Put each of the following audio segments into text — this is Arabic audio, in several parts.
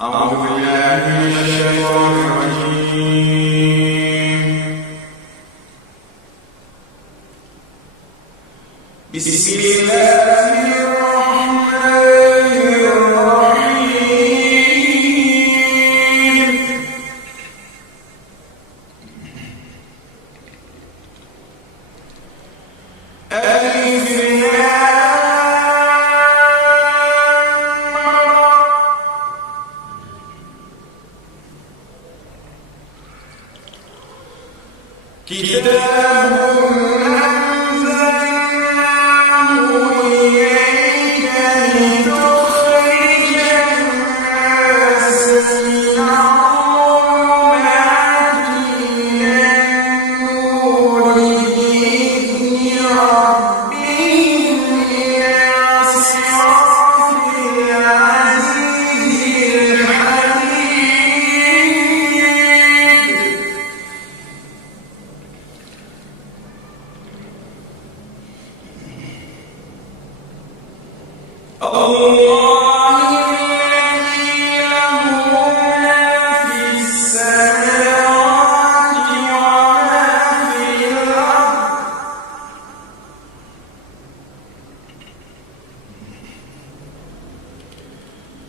أعوذ بالله من الشيطان الرجيم. بسم الله الرحمن الرحيم. ألف كتاب أنزلناه إليك لتخرج الناس من الظلمات إلى النور بإذن ربهم إلى صراط العزيز الحميد. الله الذي له ما في السماوات وما في الأرض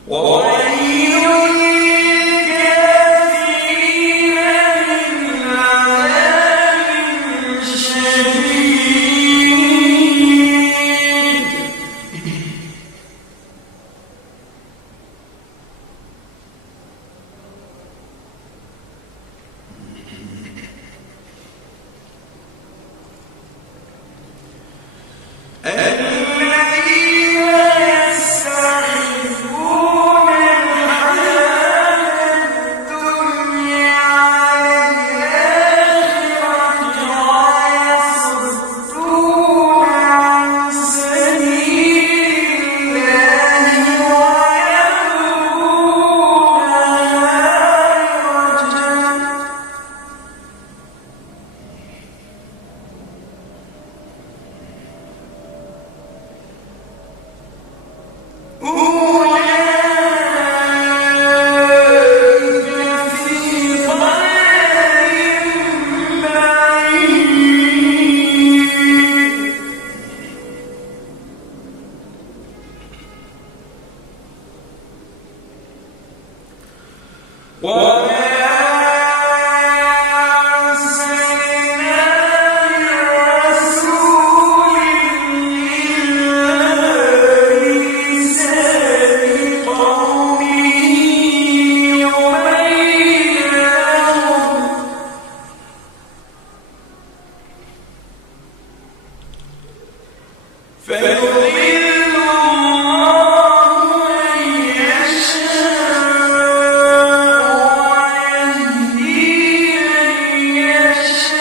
وويل للكافرين من عذاب شديد. الذين يستحبون الحياة الدنيا على الآخرة ويصدون عن سبيل الله ويبغونها عوجا. أولئك في ضلال بعيد. وما أرسلنا من رسول إلا بلسان قومه ليبين لهم فيضل الله من يشاء ويهدي من يشاء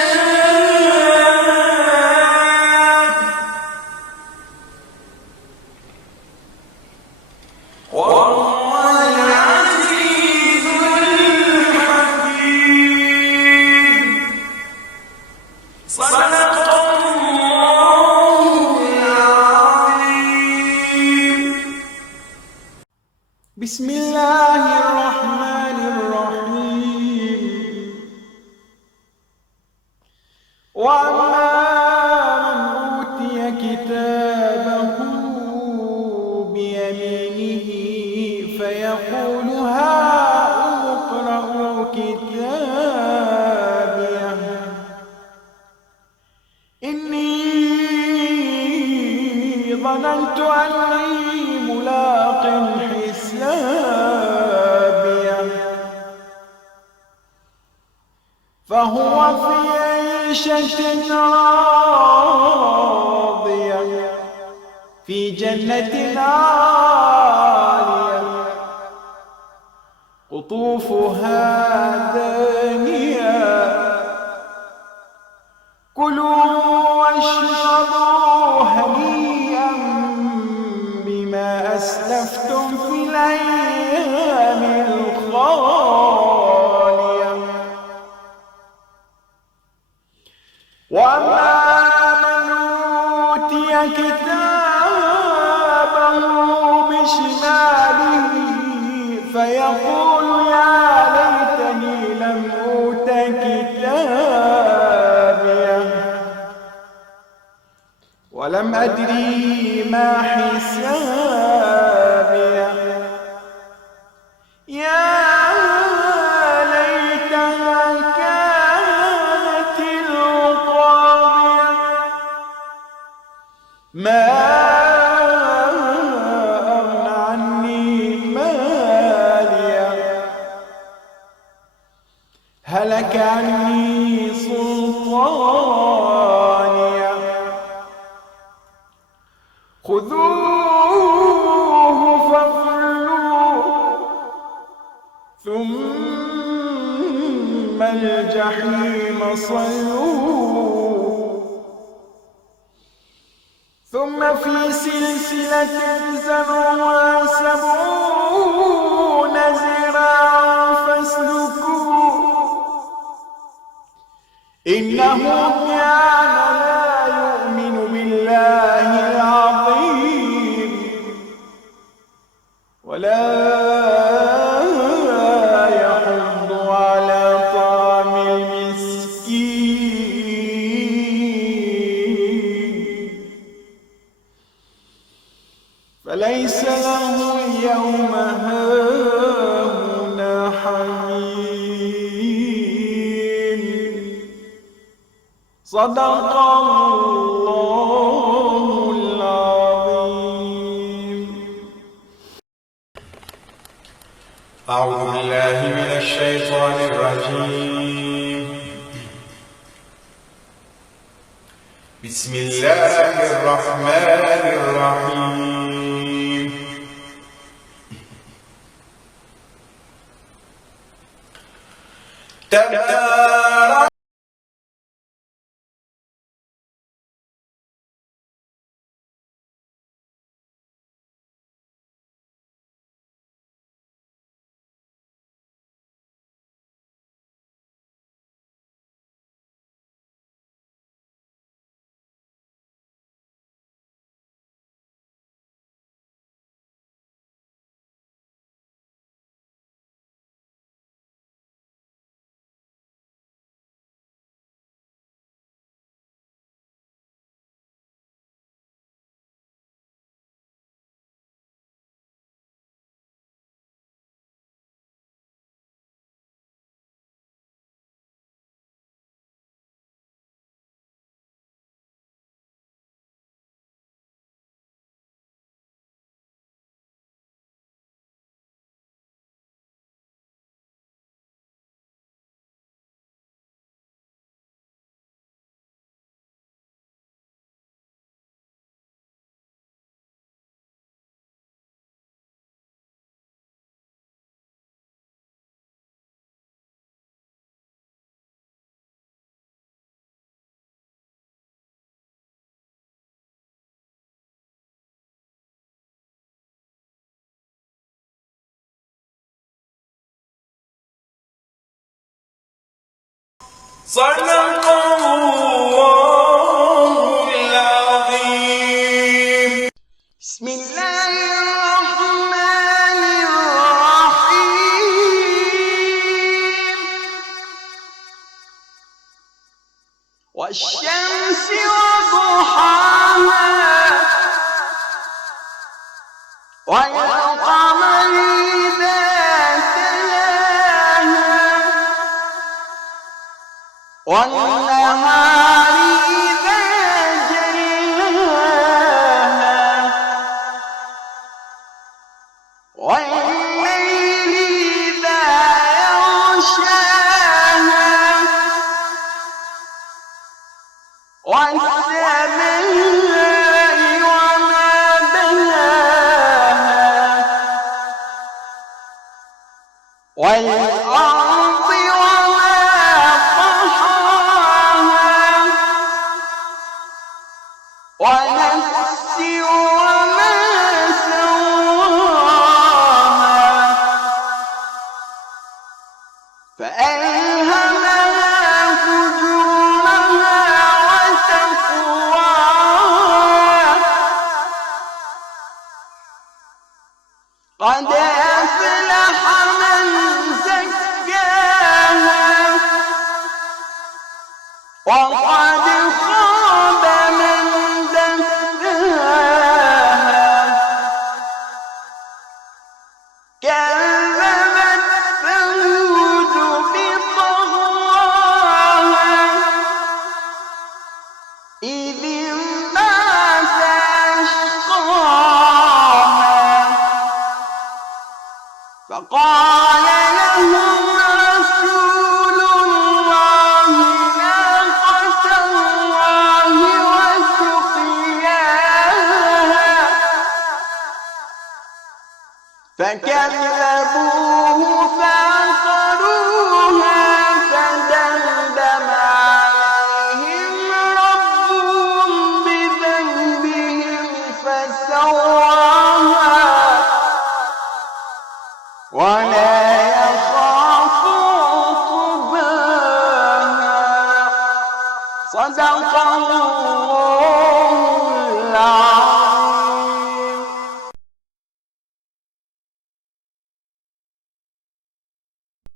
وهو العزيز الحكيم. صدق الله العظيم. بسم الله الرحمن الرحيم. وأما من أوتي كتابه بيمينه فيقول هاؤم اقرءوا كتابيه إني ظننت أني ملاق حسابيه فهو في عيشة راضية في جنة عالية قطوفها دانية كلوا واشربوا هنيئا بما أسلفتم في الأيام الخالية. وأما من أوتي كتابه بشماله فيقول ولم أدري ما حسابي يا ليتها كانت القاضية ما أغنى عني ماليا هلك عني سلطانيا خذوه فغلوه ثم الجحيم صلوه ثم في سلسلة زرعها 70 ذراعا فاسلكوه إنه كان لا يؤمن بالله العظيم ولا يحض على طعام المسكين فليس له اليوم هاهنا حميم صدق الله العظيم. أعوذ بالله من الشيطان الرجيم. بسم الله الرحمن الرحيم. تبارك صدق الله العظيم. بسم الله الرحمن الرحيم والشمس وضحاها والقمر إذا تلاها والنهار إذا جلاها والليل إذا يغشاها والسماء وما بناها والأرض وما طحاها ونفس وما سواها فألهمها فجورها وتقواها قد أفلح من زكاها وقد خاب من دساها كذبت ثمود بطغواها إذ انبعث أشقاها فقال لهم رسول الله ناقة الله وسقياها فكذبوه فعقروها فدمدم عليهم ربهم بذنبهم فسواها ولا يخاف عقباها صدق الله